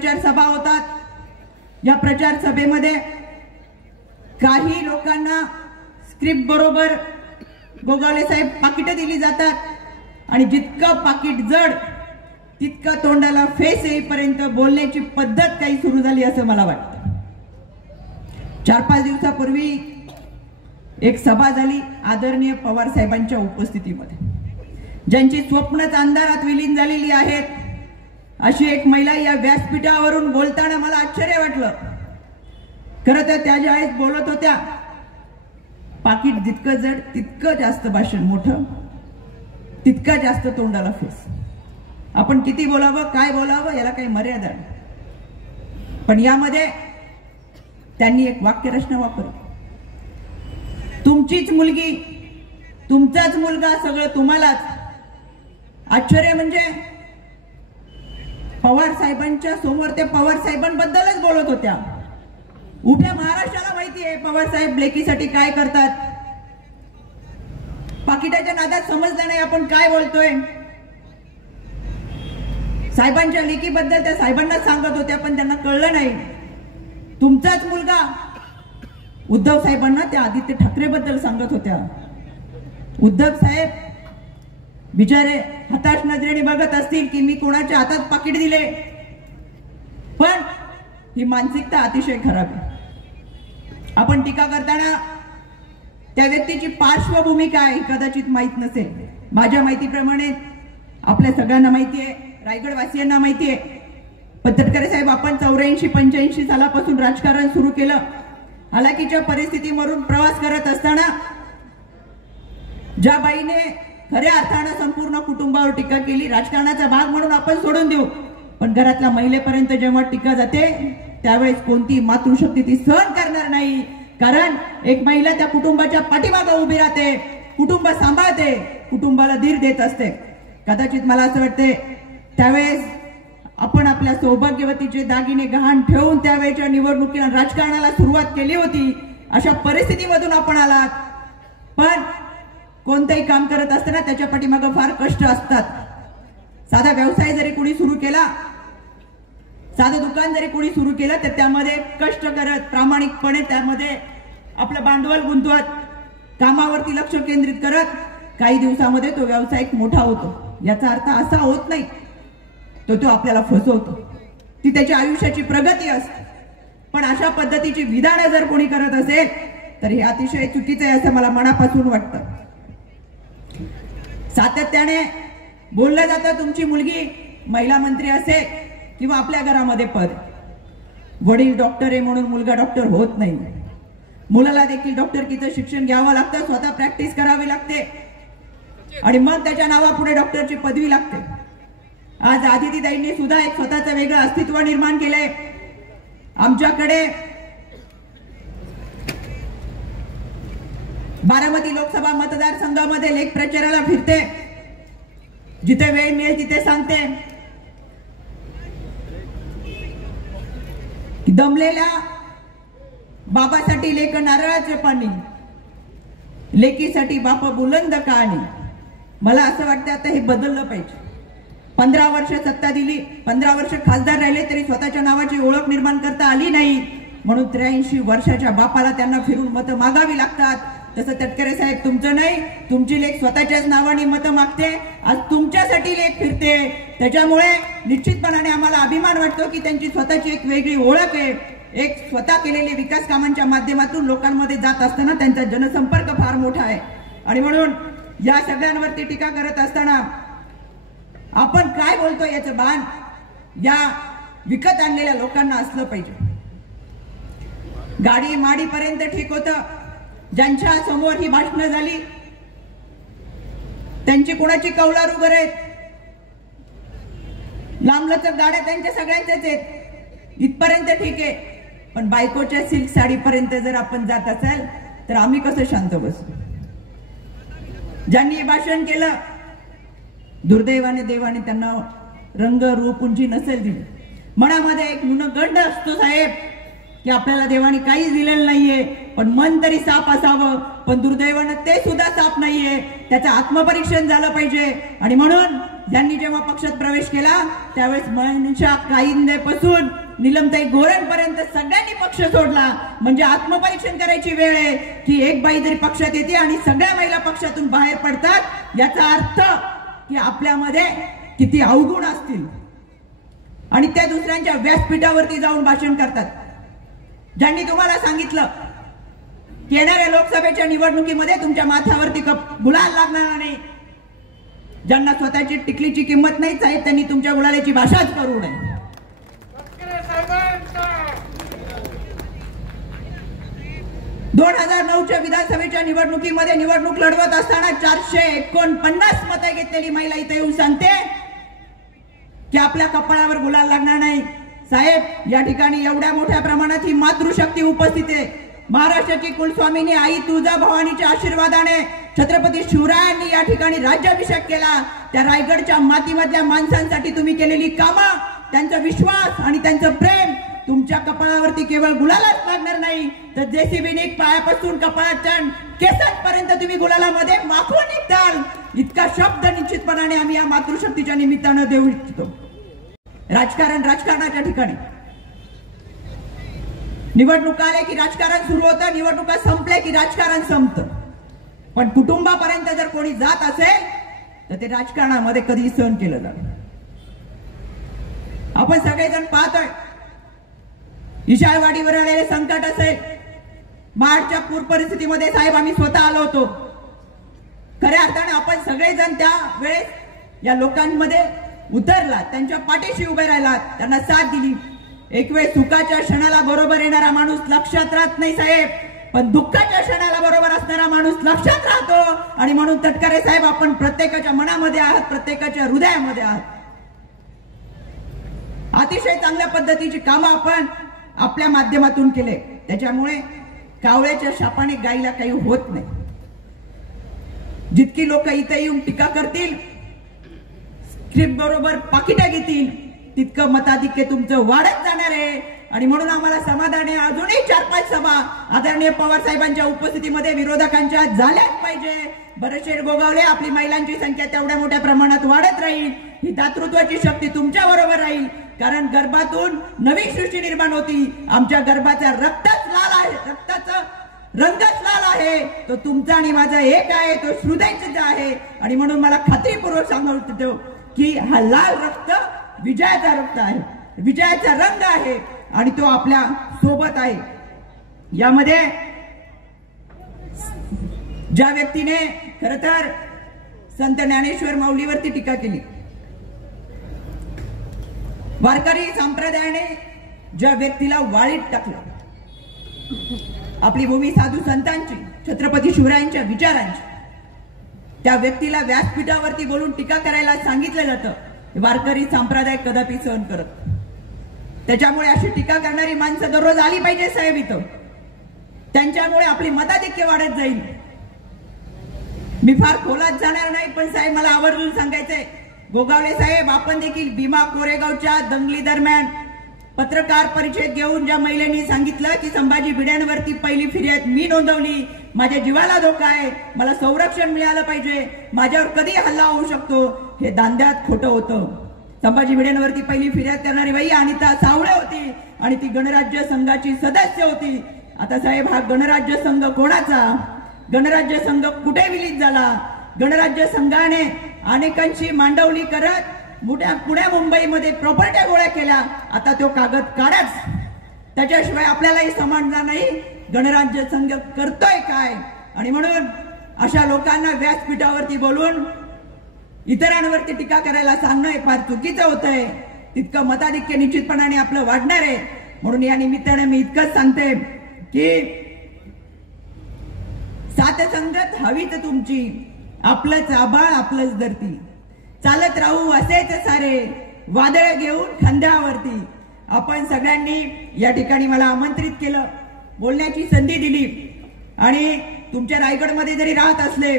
प्रचार सभा होतात. या प्रचार सभेमध्ये काही लोकांना स्क्रिप्ट बरोबर गोगावले साहेब पाकिटं दिली जातात आणि जितकं पाकिट जड तितकं तोंडाला फेस येईपर्यंत बोलण्याची पद्धत काही सुरू झाली असं मला वाटतं. 4-5 दिवसापूर्वी एक सभा झाली आदरणीय पवार साहेबांच्या उपस्थितीमध्ये. ज्यांची स्वप्नच अंधारात विलीन झालेली आहेत अशी एक महिला या व्यासपीठावरून बोलताना मला आश्चर्य वाटलं. खरं तर त्या ज्यावेळेस बोलत होत्या पाकिट जितकं जड तितकं जास्त भाषण मोठं, तितका जास्त तोंडाला फेस. आपण किती बोलावं काय बोलावं याला काही मर्यादा नाही. पण यामध्ये त्यांनी एक वाक्यरचना वापरली. तुमचीच मुलगी तुमचाच मुलगा सगळं तुम्हालाच. आश्चर्य म्हणजे पवार साहेबांच्या समोर ते पवार साहेबांबद्दलच बोलत होत्या. उभ्या महाराष्ट्राला माहिती आहे पवार साहेब लेकीसाठी काय करतात. पाकिटाच्या नादात समजलं नाही आपण काय बोलतोय. साहेबांच्या लेकीबद्दल त्या साहेबांना सांगत होत्या पण त्यांना कळलं नाही. तुमचाच मुलगा उद्धव साहेबांना त्या आदित्य ठाकरे बद्दल सांगत होत्या. उद्धव साहेब बिचारे हताश नजरेने बघत असतील की मी कोणाच्या हातात पाकिट दिले. पण ही मानसिकता अतिशय खराब आहे. आपण टीका करताना त्या व्यक्तीची पार्श्वभूमी काय कदाचित माहित नसेल. माझ्या माहितीप्रमाणे आपल्या सगळ्यांना माहिती आहे, रायगड वासियांना माहिती आहे. पण तटकरे साहेब आपण 84-85 सालापासून राजकारण सुरू केलं. हालाकीच्या परिस्थितीवरून प्रवास करत असताना ज्या बाईने खऱ्या अर्थानं संपूर्ण कुटुंबावर टीका केली, राजकारणाचा भाग म्हणून आपण सोडून देऊ, पण घरातल्या महिलेपर्यंत जेव्हा टीका जाते त्यावेळेस कोणती मातृशक्ती ती सहन करणार नाही. कारण एक महिला त्या कुटुंबाच्या पाठीमागे उभी राहते, कुटुंब सांभाळते, कुटुंबाला धीर देत असते. कदाचित मला असं वाटते त्यावेळेस आपण आपल्या सौभाग्यवतीचे दागिने गहाण ठेवून त्यावेळेच्या निवडणुकीला राजकारणाला सुरुवात केली होती. अशा परिस्थितीमधून आपण आलात. पण कोणतेही काम करत असताना त्याच्या पाठीमागे फार कष्ट असतात. साधा व्यवसाय जरी कोणी सुरू केला, साधं दुकान जरी कोणी सुरू केलं तर त्यामध्ये कष्ट करत प्रामाणिकपणे त्यामध्ये आपलं भांडवल गुंतवत कामावरती लक्ष केंद्रित करत काही दिवसामध्ये तो व्यवसाय मोठा होतो. याचा अर्थ असा होत नाही तो आपल्याला फसवतो. ती त्याच्या आयुष्याची प्रगती असते. पण अशा पद्धतीची विधानं जर कोणी करत असेल तर हे अतिशय चुकीचं आहे असं मला मनापासून वाटतं. सातत्याने बोललं जातं तुमची मुलगी महिला मंत्री असेल किंवा आपल्या घरामध्ये पद. वडील डॉक्टर आहे म्हणून मुलगा डॉक्टर होत नाही. मुलाला देखील डॉक्टरकीचं शिक्षण घ्यावं लागतं, स्वतः प्रॅक्टिस करावी लागते आणि मग त्याच्या नावापुढे डॉक्टरची पदवी लागते. आज आदितीताईंनी सुद्धा एक स्वतःचं वेगळं अस्तित्व निर्माण केलंय. आमच्याकडे बारामती लोकसभा मतदारसंघामध्ये लेख प्रचाराला फिरते, जिथे वेळ मिळेल तिथे सांगते की दमलेल्या बाबासाठी लेक नारळाचे पाणी, लेकीसाठी बाप बुलंद कहाणी. मला असं वाटतं आता हे बदललं पाहिजे. 15 वर्ष सत्ता दिली, 15 वर्ष खासदार राहिले तरी स्वतःच्या नावाची ओळख निर्माण करता आली नाही. म्हणून 83 वर्षाच्या बापाला त्यांना फिरून मतं मागावी लागतात. तसं तटकरे साहेब तुमचं नाही, तुमची लेक स्वतःच्याच नावाने मतं मागते. आज तुमच्यासाठी लेक फिरते. त्याच्यामुळे निश्चितपणाने आम्हाला अभिमान वाटतो की त्यांची स्वतःची एक वेगळी ओळख आहे. एक स्वतः केलेले विकास कामांच्या माध्यमातून लोकांमध्ये जात असताना त्यांचा जनसंपर्क फार मोठा आहे. आणि म्हणून या सगळ्यांवरती टीका करत असताना आपण काय बोलतो याचं भान या विकत आणलेल्या लोकांना असलं पाहिजे. गाडी माडीपर्यंत ठीक होतं. ज्यांच्या समोर ही भाषणं झाली त्यांची कोणाची कौलारू बरे आहेत, लांबलचक गाड्या त्यांच्या सगळ्यांच्याच आहेत, इथपर्यंत ठीक आहे. पण बायकोच्या सिल्क साडीपर्यंत जर आपण जात असाल तर आम्ही कसं शांत बसू. ज्यांनी भाषण केलं दुर्दैवाने देवाने त्यांना रंग रूप उंची नसेल दिली. मनामध्ये एक न्यूनगंड असतो साहेब की आपल्याला देवाने काहीच दिलेलं नाहीये, पण मन तरी साफ असावं. पण दुर्दैवाने ते सुद्धा साफ नाहीये. त्याचं आत्मपरीक्षण झालं पाहिजे. आणि म्हणून ज्यांनी जेव्हा पक्षात प्रवेश केला त्यावेळेस मनशा काईंदेपासून नीलमताई गोरेंपर्यंत सगळ्यांनी पक्ष सोडला. म्हणजे आत्मपरीक्षण करायची वेळ आहे की एक बाई जरी पक्षात येते आणि सगळ्या महिला पक्षातून बाहेर पडतात, याचा अर्थ की आपल्यामध्ये किती अवगुण असतील आणि त्या दुसऱ्यांच्या व्यासपीठावरती जाऊन भाषण करतात. ज्यांनी तुम्हाला सांगितलं की येणाऱ्या लोकसभेच्या निवडणुकीमध्ये तुमच्या माथ्यावरती गुलाल लागणार नाही, ज्यांना स्वतःची टिकलीची किंमत नाही साहेब, त्यांनी तुमच्या गुलालाची भाषाच करू नये. 2009च्या विधानसभेच्या निवडणुकीमध्ये निवडणूक लढवत असताना 449 मतं घेतलेली महिला इथे येऊन सांगते की आपल्या कपाळावर गुलाल लागणार नाही. साहेब, या ठिकाणी एवढ्या मोठ्या प्रमाणात ही मातृशक्ती उपस्थित आहे. महाराष्ट्राची कुलस्वामिनी आई तुळजाभवानीच्या आशीर्वादाने छत्रपती शिवरायांनी या ठिकाणी राज्याभिषेक केला. त्या रायगडच्या मातीमधल्या माणसांसाठी तुम्ही केलेली कामं, त्यांचा विश्वास आणि त्यांचं प्रेम तुमच्या कपाळावरती केवळ गुलालच लागणार नाही, तर जेसीबीने पायापासून कपाळाच्या केसांपर्यंत तुम्ही गुलालामध्ये माखून निघताल. इतका शब्द निश्चितपणाने आम्ही या मातृशक्तीच्या निमित्तानं देऊ इच्छितो. राजकारणाच्या ठिकाणी निवडणूक आले की राजकारण सुरू होतं, निवडणुका संपले की राजकारण संपतं. पण कुटुंबापर्यंत जर कोणी जात असेल तर ते राजकारणामध्ये कधी सहन केलं जातं. आपण सगळेजण पाहतोय, इशाळवाडीवर आलेले संकट असेल, मार्चच्या पूर परिस्थितीमध्ये साहेब आम्ही स्वतः आलो होतो. खऱ्या अर्थाने आपण सगळेजण त्या वेळेस या लोकांमध्ये उतरला, त्यांच्या पाठीशी उभे राहिलात, त्यांना साथ दिली. एक वेळ सुखाच्या क्षणाला बरोबर येणारा माणूस लक्षात राहत नाही साहेब, पण दुःखाच्या क्षणाला बरोबर असणारा माणूस लक्षात राहतो. आणि म्हणून तटकरे साहेब, आपण प्रत्येकाच्या मनामध्ये आहात, प्रत्येकाच्या हृदयामध्ये आहात. अतिशय चांगल्या पद्धतीची कामं आपण आपल्या माध्यमातून केले, त्याच्यामुळे कावळ्याच्या शापाने गायीला काही होत नाही. जितकी लोक इथे येऊन टीका करतील, स्क्रिप्ट बरोबर पाकिटा घेतील, तितकं मताधिक्य तुमचं वाढत जाणार आहे. आणि म्हणून आम्हाला समाधान आहे, अजूनही 4-5 सभा आदरणीय पवार साहेबांच्या उपस्थितीमध्ये विरोधकांच्या झाल्याच पाहिजे. बरेचसे गोगावले, आपली महिलांची संख्या तेवढ्या मोठ्या प्रमाणात वाढत राहील. ही दातृत्वाची शक्ती तुमच्या बरोबर राहील, कारण गर्भातून नवी सृष्टी निर्माण होती. आमच्या गर्भाचा रक्तच लाल आहे, रक्ताचं रंगच लाल आहे, तो तुमचा आणि माझा एक आहे, तो हृदयाचा आहे. आणि म्हणून मला खात्रीपूर्वक सांगतो की हा लाल रक्त विजयाचा रक्त आहे, विजयाचा रंग आहे आणि तो आपल्या सोबत आहे. यामध्ये ज्या व्यक्तीने खर तर संत ज्ञानेश्वर माऊलीवरती टीका केली, वारकरी संप्रदायाने ज्या व्यक्तीला वाळीत टाकलं, आपली भूमी साधू संतांची, छत्रपती शिवरायांच्या विचारांची, त्या व्यक्तीला व्यासपीठावरती बोलून टीका करायला सांगितलं जातं, वारकरी संप्रदाय कदापि सहन करत. त्याच्यामुळे अशी टीका करणारी माणसं दररोज आली पाहिजे साहेब इथं, त्यांच्यामुळे आपली मताधिक्य वाढत जाईल. मी फार खोलात जाणार नाही, पण साहेब मला आवर्जून सांगायचंय, गोगावले साहेब, आपण देखील भीमा कोरेगावच्या दंगली दरम्यान पत्रकार परिषद घेऊन ज्या महिलांनी सांगितलं की संभाजी भिड्यांवरती पहिली फिर्याद मी नोंदवली, माझ्या जीवाला धोका आहे, मला संरक्षण मिळालं पाहिजे, माझ्यावर कधी हल्ला होऊ शकतो, हे दांड्यात खोटं होतं. संभाजी भिड्यांवरती पहिली फिर्याद करणारी बाई अनिता सावळे होती आणि ती गणराज्य संघाची सदस्य होती. आता साहेब, हा गणराज्य संघ कोणाचा? गणराज्य संघ कुठे विलीन झाला? गणराज्य संघाने अनेकांची मांडवली करत पुण्या मुंबईमध्ये प्रॉपर्ट्या गोळ्या केल्या. आता तो कागद काढाच, त्याच्याशिवाय आपल्यालाही समजणार नाही गणराज्य संघ करतोय काय. आणि म्हणून अशा लोकांना व्यासपीठावरती बोलून इतरांवरती टीका करायला सांगणं फार चुकीचं होतंय. तितकं मताधिक्य निश्चितपणाने आपलं वाढणार आहे. म्हणून या निमित्ताने मी इतकंच सांगते की सात संगत हवीच तुमची, आपलंच आभाळ आपलंच धरती, चालत राहू असेच सारे, वादळ घेऊन खांद्यावरती. आपण सगळ्यांनी या ठिकाणी मला आमंत्रित केलं, बोलण्याची संधी दिली. आणि तुमच्या रायगडमध्ये जरी राहत असले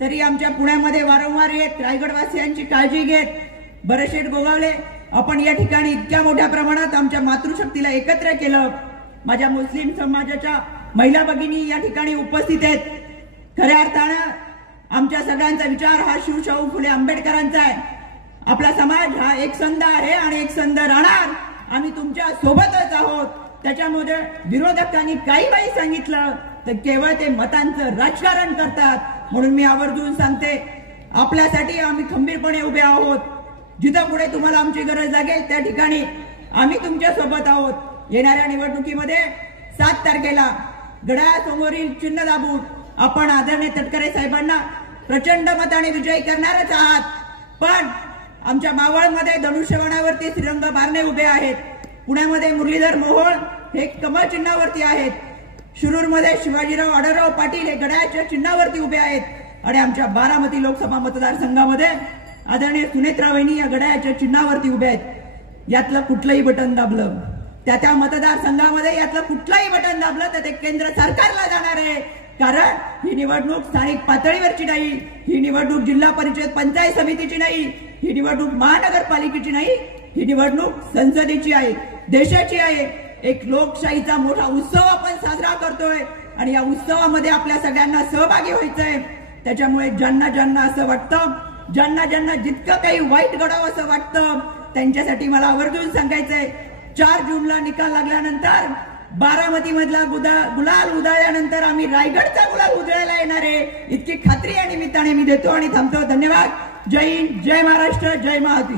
तरी आमच्या पुण्यामध्ये वारंवार येत रायगडवासियांची काळजी घेत, बरेचसे गोगावले, आपण या ठिकाणी इतक्या मोठ्या प्रमाणात आमच्या मातृशक्तीला एकत्र केलं. माझ्या मुस्लिम समाजाच्या महिला भगिनी या ठिकाणी उपस्थित आहेत. खऱ्या अर्थानं आमच्या सगळ्यांचा विचार हा शिवशाहू फुले आंबेडकरांचा आहे. आपला समाज हा एक संध आहे आणि एक संध राहणार. आम्ही तुमच्या सोबतच आहोत. त्याच्यामध्ये विरोधकांनी काही सांगितलं तर केवळ ते मतांचं राजकारण करतात. म्हणून मी आवर्जून सांगते, आपल्यासाठी आम्ही खंबीरपणे उभे आहोत. जिथं पुढे तुम्हाला आमची गरज लागेल त्या ठिकाणी आम्ही तुमच्या सोबत आहोत. येणाऱ्या निवडणुकीमध्ये 7 तारखेला घड्याळासमोरील चिन्ह दाबून आपण आदरणीय तटकरे साहेबांना प्रचंड मताने विजयी करणारच आहात. पण आमच्या मावळमध्ये धनुष्यबाणावरती श्रीरंग बारणे उभे आहेत. पुण्यामध्ये मुरलीधर मोहोळ हे कमळ चिन्हावरती आहेत. शिरूरमध्ये शिवाजीराव आढळराव पाटील हे घड्याळाच्या चिन्हावरती उभे आहेत. आणि आमच्या बारामती लोकसभा मतदारसंघामध्ये आदरणीय सुनेत्रा वहिनी या घड्याळाच्या चिन्हावरती उभे आहेत. यातलं कुठलंही बटन दाबलं त्या मतदारसंघामध्ये यातलं कुठलंही बटन दाबलं तर ते केंद्र सरकारला जाणार आहे. कारण ही निवडणूक स्थानिक पातळीवरची नाही, ही निवडणूक जिल्हा परिषद पंचायत समितीची नाही, ही निवडणूक महानगरपालिकेची नाही, ही निवडणूक संसदेची आहे, देशाची आहे. एक लोकशाहीचा मोठा उत्सव आपण साजरा करतोय आणि या उत्सवामध्ये आपल्या सगळ्यांना सहभागी व्हायचंय. त्याच्यामुळे ज्यांना असं वाटतं, ज्यांना जितकं काही वाईट घडावं असं वाटतं, त्यांच्यासाठी मला आवर्जून सांगायचंय, 4 जूनला निकाल लागल्यानंतर बारामती मधला गुलाल उधळल्यानंतर आम्ही रायगडचा गुलाल उधळायला येणार आहे. इतकी खात्री या निमित्ताने मी देतो आणि थांबतो. धन्यवाद. जय हिंद, जय महाराष्ट्र, जय महाराष्ट्र.